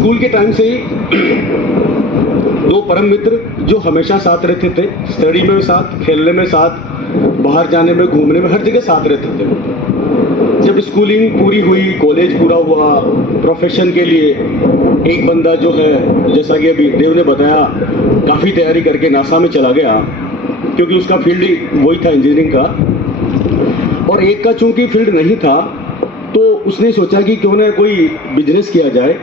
School के time से ही दो परम मित्र जो हमेशा साथ रहते थे, स्टडी में साथ, खेलने में साथ, बाहर जाने में, घूमने में, हर जगह साथ रहते थे। जब स्कूलिंग पूरी हुई, कॉलेज पूरा हुआ, प्रोफेशन के लिए एक बंदा जो है, जैसा कि अभी देव ने बताया, काफ़ी तैयारी करके नासा में चला गया, क्योंकि उसका फील्ड ही वही था इंजीनियरिंग का। और एक का चूंकि फील्ड नहीं था, तो उसने सोचा कि क्यों ना कोई बिजनेस किया जाए।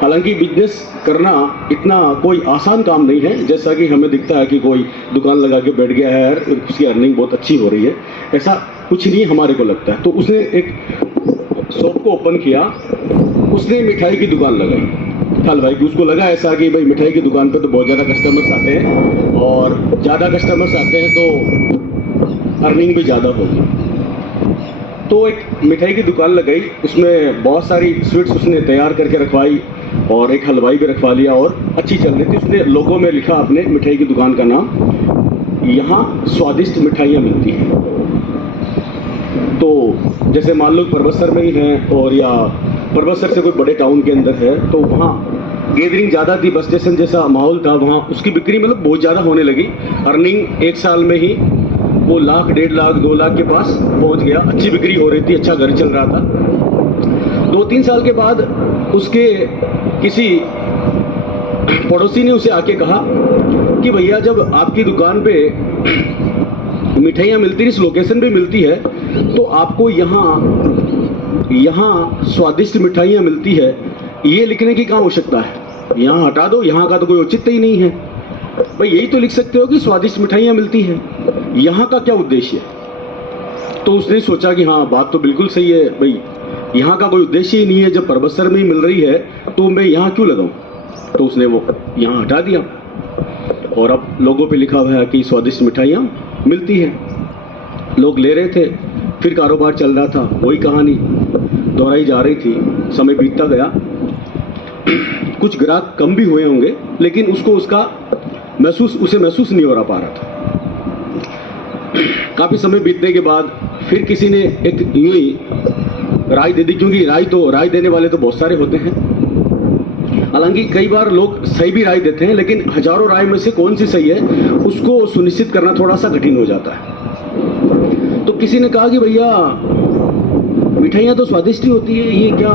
हालांकि बिजनेस करना इतना कोई आसान काम नहीं है, जैसा कि हमें दिखता है कि कोई दुकान लगा के बैठ गया है और उसकी अर्निंग बहुत अच्छी हो रही है, ऐसा कुछ नहीं हमारे को लगता है। तो उसने एक शॉप को ओपन किया, उसने मिठाई की दुकान लगाई हलवाई की। उसको लगा ऐसा कि भाई मिठाई की दुकान पे तो बहुत ज़्यादा कस्टमर्स आते हैं और ज़्यादा कस्टमर्स आते हैं तो अर्निंग भी ज़्यादा होगी। तो एक मिठाई की दुकान लगाई, उसमें बहुत सारी स्वीट्स उसने तैयार करके रखवाई और एक हलवाई भी रखवा लिया और अच्छी चल रही थी। उसने लोगों में लिखा अपने मिठाई की दुकान का नाम, यहाँ स्वादिष्ट मिठाइयाँ मिलती हैं। तो जैसे मान लो परबतसर में ही है और या परबतसर से कोई बड़े टाउन के अंदर है, तो वहाँ गैदरिंग ज़्यादा थी, बस स्टेशन जैसा माहौल था, वहाँ उसकी बिक्री मतलब बहुत ज़्यादा होने लगी। अर्निंग एक साल में ही वो लाख, 1.5 लाख, 2 लाख के पास पहुँच गया। अच्छी बिक्री हो रही थी, अच्छा घर चल रहा था। 2-3 साल के बाद उसके किसी पड़ोसी ने उसे आके कहा कि भैया जब आपकी दुकान पे मिठाइयाँ मिलती हैं, इस लोकेशन पे मिलती है, तो आपको यहाँ स्वादिष्ट मिठाइयाँ मिलती है, ये लिखने की क्या आवश्यकता है? यहाँ हटा दो, यहाँ का तो कोई औचित्य ही नहीं है। भाई यही तो लिख सकते हो कि स्वादिष्ट मिठाइयाँ मिलती हैं, यहाँ का क्या उद्देश्य है? तो उसने सोचा कि हाँ, बात तो बिल्कुल सही है भाई, यहाँ का कोई उद्देश्य ही नहीं है, जब परबतसर में ही मिल रही है तो मैं यहाँ क्यों लगाऊं? तो उसने वो यहाँ हटा दिया और अब लोगों पे लिखा हुआ है कि स्वादिष्ट मिठाइयाँ मिलती हैं। लोग ले रहे थे, फिर कारोबार चल रहा था, वही कहानी दोहराई जा रही थी। समय बीतता गया, कुछ ग्राहक कम भी हुए होंगे, लेकिन उसे महसूस नहीं हो रहा पा रहा था। काफ़ी समय बीतने के बाद फिर किसी ने एक यूं ही राय दे दी, क्योंकि राय देने वाले तो बहुत सारे होते हैं। हालांकि कई बार लोग सही भी राय देते हैं, लेकिन हजारों राय में से कौन सी सही है उसको सुनिश्चित करना थोड़ा सा कठिन हो जाता है। तो किसी ने कहा कि भैया मिठाइयाँ तो स्वादिष्ट ही होती है, ये क्या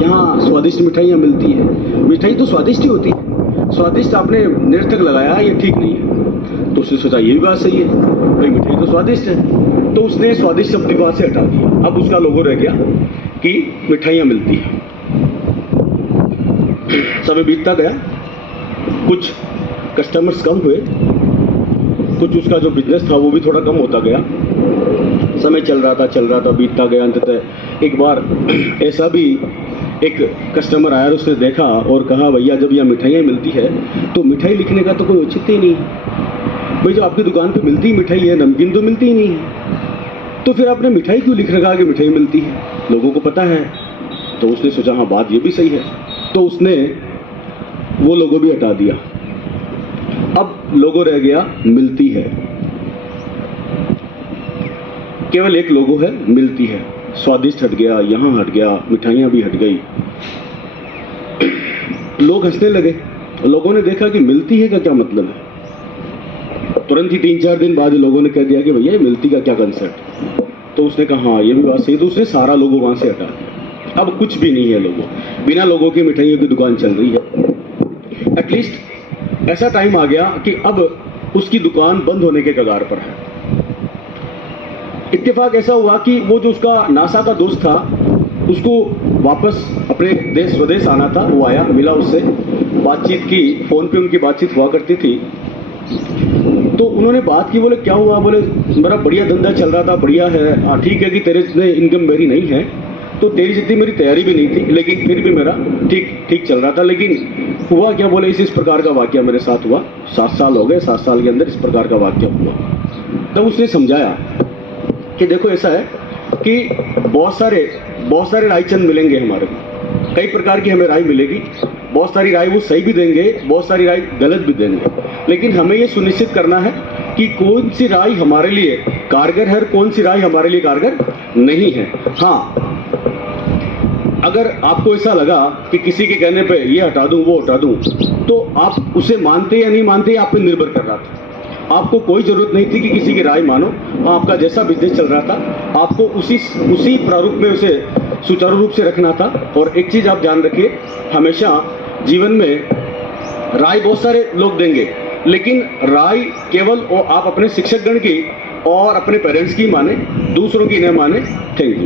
यहाँ स्वादिष्ट मिठाइयाँ मिलती है? मिठाई तो स्वादिष्ट ही होती है, स्वादिष्ट आपने निरर्थक लगाया, ये ठीक नहीं है। तो उसने सोचा ये भी बात सही है, भाई मिठाई तो स्वादिष्ट है। तो उसने स्वादिष्ट शब्द को वहाँ से हटा दिया। अब उसका लोगो रह गया कि मिठाइयाँ मिलती हैं। समय बीतता गया, कुछ कस्टमर्स कम हुए, कुछ उसका जो बिजनेस था वो भी थोड़ा कम होता गया। समय चल रहा था, बीतता गया। अंततः एक बार ऐसा भी एक कस्टमर आया, उसने देखा और कहा भैया जब यह मिठाइयाँ मिलती है तो मिठाई लिखने का तो कोई औचित्य ही नहीं है। भाई जो आपकी दुकान पे मिलती मिठाई है, नमकीन तो मिलती ही नहीं है, तो फिर आपने मिठाई क्यों लिख रखा कि मिठाई मिलती है? लोगों को पता है। तो उसने सोचा हाँ, बात ये भी सही है। तो उसने वो लोगो भी हटा दिया। अब लोगो रह गया मिलती है, केवल एक लोगो है, मिलती है। स्वादिष्ट हट गया, यहाँ हट गया, मिठाइयाँ भी हट गई। लोग हंसने लगे। लोगों ने देखा कि मिलती है का क्या मतलब है। तुरंत ही 3-4 दिन बाद लोगों ने कह दिया कि भैया मिलती का क्या कंसेप्ट। तो उसने कहा हाँ, ये भी बात सही। तो उसने सारा लोगो वहां से हटा दिया। अब कुछ भी नहीं है लोगो, बिना लोगों की मिठाइयों की दुकान चल रही है। एटलीस्ट ऐसा टाइम आ गया कि अब उसकी दुकान बंद होने के कगार पर है। इत्तेफाक ऐसा हुआ कि वो जो उसका नासा का दोस्त था, उसको वापस अपने देश स्वदेश आना था। वो आया, मिला उससे, बातचीत की, फोन पे उनकी बातचीत हुआ करती थी। तो उन्होंने बात की, बोले क्या हुआ? बोले मेरा बढ़िया धंधा चल रहा था, बढ़िया है। हाँ ठीक है कि तेरे जितने इनकम मेरी नहीं है, तो तेरी जितनी मेरी तैयारी भी नहीं थी, लेकिन फिर भी मेरा ठीक चल रहा था। लेकिन हुआ क्या? बोले इस प्रकार का वाकया मेरे साथ हुआ। 7 साल हो गए, 7 साल के अंदर इस प्रकार का वाकया हुआ। तब उसने समझाया कि देखो ऐसा है कि बहुत सारे रायचंद मिलेंगे हमारे को, कई प्रकार की हमें राय मिलेगी। बहुत सारी राय वो सही भी देंगे, बहुत सारी राय गलत भी देंगे, लेकिन हमें ये सुनिश्चित करना है कि कौन सी राय हमारे लिए कारगर है और कौन सी राय हमारे लिए कारगर नहीं है। हाँ, अगर आपको ऐसा लगा कि किसी के कहने पे ये हटा दूं वो हटा दूं, तो आप उसे मानते या नहीं मानते आप पे निर्भर कर रहा था। आपको कोई जरूरत नहीं थी कि किसी की राय मानो। आपका जैसा बिजनेस चल रहा था आपको उसी प्रारूप में उसे सुचारू रूप से रखना था। और एक चीज आप ध्यान रखिए, हमेशा जीवन में राय बहुत सारे लोग देंगे, लेकिन राय केवल आप अपने शिक्षकगण की और अपने पेरेंट्स की माने, दूसरों की न माने। Thank you.